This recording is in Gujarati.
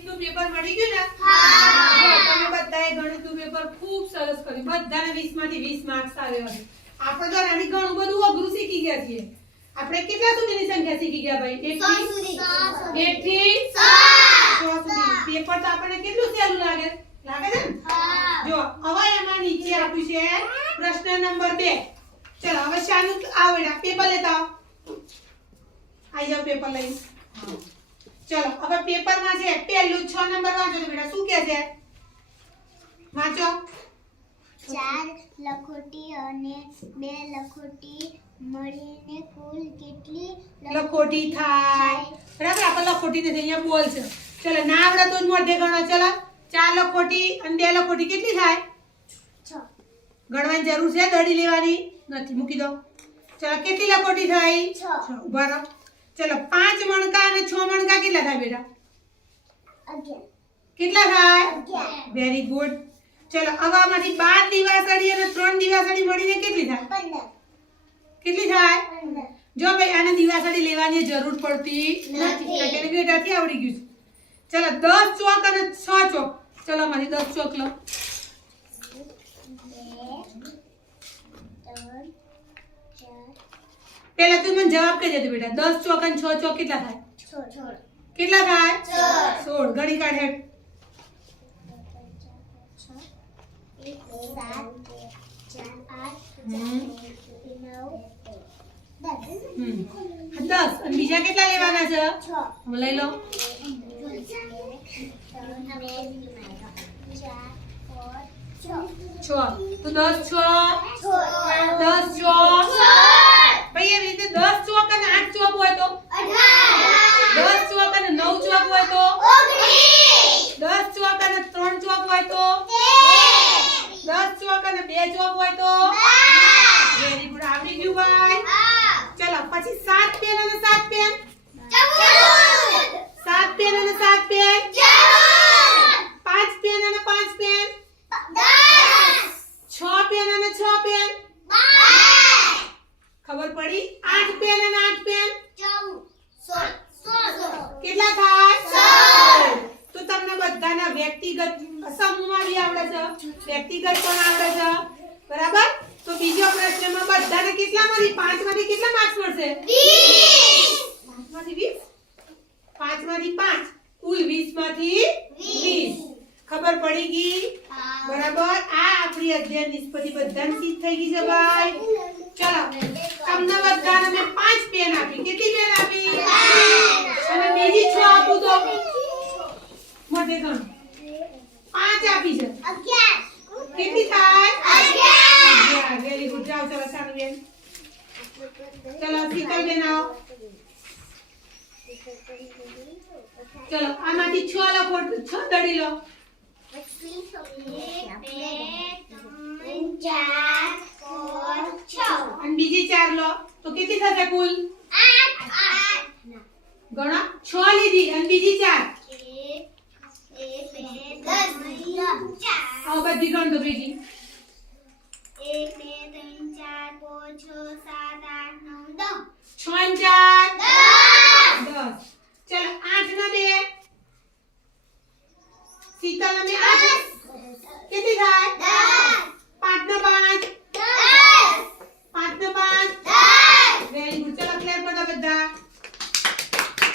ગણિતનું પેપર મળી ગયું ને? હા. તમે બધાએ ગણિતનું પેપર ખૂબ સરસ કર્યું. બધાને 20 માંથી 20 માર્ક્સ આવ્યા છે આપણે તો રાણી ઘણું બધું અઘરું શીખી ગયા છીએ. આપણે કેટલા સુધીની સંખ્યા શીખી ગયા ભાઈ? 1 થી 1 થી 100 સુધી. પેપર તો આપણને કેટલું સહેલું લાગે? લાગે છે ને? જો હવે એમાં નીચે આપ્યું છે પ્રશ્ન નંબર 2 ચલો હવે શાનું આવડ્યા પેપર લેતા આવો. આઈ જાઓ પેપર લઈને. ચલો હવે પેપરમાં છે પહેલું 6 નંબર વાંચો તો બેટા શું કહે છે વાંચો. ચાર લખોટી અને બે લખોટી મળીને કુલ કેટલી લખોટી થાય. બરાબર આપણે લખોટી નથી અહીંયા બોલ છે. ચલો ના આવડે તો જ મોઢે ગણો ચલો. ચાર લખોટી અને બે લખોટી કેટલી થાય? ગણવાની જરૂર છે દડી લેવાની નથી મૂકી દો. ચલો કેટલી લખોટી થાય? છ. ઊભા રહો. ચલો પાંચ મણકા અને છ મણકા કેટલા થાય બેટા? કેટલા થાય? વેરી ગુડ ચલો આવામાંથી બાર દિવાસળી અને ત્રણ દિવાસળી મળીને કેટલી થાય? કેટલી થાય? જો ભાઈ આને દિવાસળી લેવાની જરૂર પડતી નથી. નથી. કારણ કે આવડી ગયું છે. ચલો દસ ચોક અને છ ચોક. ચલો મારી દસ ચોક લો બે ત્રણ ચાર પહેલા તું મને જવાબ કહી દેતો બેટા. દસ ચોક અને છ ચોક કેટલા થાય? કેટલા થાય? સોળ. ગણી કાઢ હેઠ દસ. અને બીજા કેટલા લેવાના છે? લઈ લો. છ. તો દસ છ દસ ચોક ભાઈ એવી રીતે દસ ચોક અને આઠ ચોક હોય તો દસ ચોક અને નવ ચોક હોય તો? દસ ચોક અને ત્રણ ચોક હોય તો? દસ ચોક અને બે ચોક હોય તો? વેરી ગુડ આવડી ગયું ભાઈ? ચલો પછી સાત પેન અને સાત પેન સાત પેન અને સાત પેન પાંચ પેન અને પાંચ પેન છ પેન અને છ પેન ખબર પડી આઠ પેન અને આઠ પેન કેટલા થાય તો તમને બધાના વ્યક્તિગત સમૂહમાં બી આવડે છે, વ્યક્તિગત પણ આવડે છે. બરાબર? તો બીજો પ્રશ્નમાં બધાને કેટલા મળી પાંચમાંથી કેટલા માર્ક્સ મળશે? પાંચમાંથી વીસ પાંચ, કુલ વીસમાંથી વીસ. ખબર પડી ગઈ? બરાબર? આ આપણી અધ્યયન નિષ્પતિ બધાને સીધ થઈ ગઈ છે, ભાઈ. ચલો, તમને બધાને મેં પાંચ પેન આપી. કેટલી પેન આપી? અને બીજી છ આપું તો? મોટે ગણ. પાંચ આપી છે. કેટલી થાય? વેરી ગુડ જાઓ ચલો સારું બેન ચલો શીતલ બેન આવો. ચલો આમાંથી છ લખો છ દડી લો. અને બીજી ચાર લો. તો કેટલી થશે કુલ? ગણો છ લીધી. અને બીજી ચાર એક બે દસ ચાર આવો બધી ગણ તો ભેગી એક બે ત્રણ ચાર પાંચ છ સાત આઠ નવ દસ. છ અને ચાર. દસ. ચલો આઠ ના બે. શીતલ ને આઠ કેટલી થાય? ના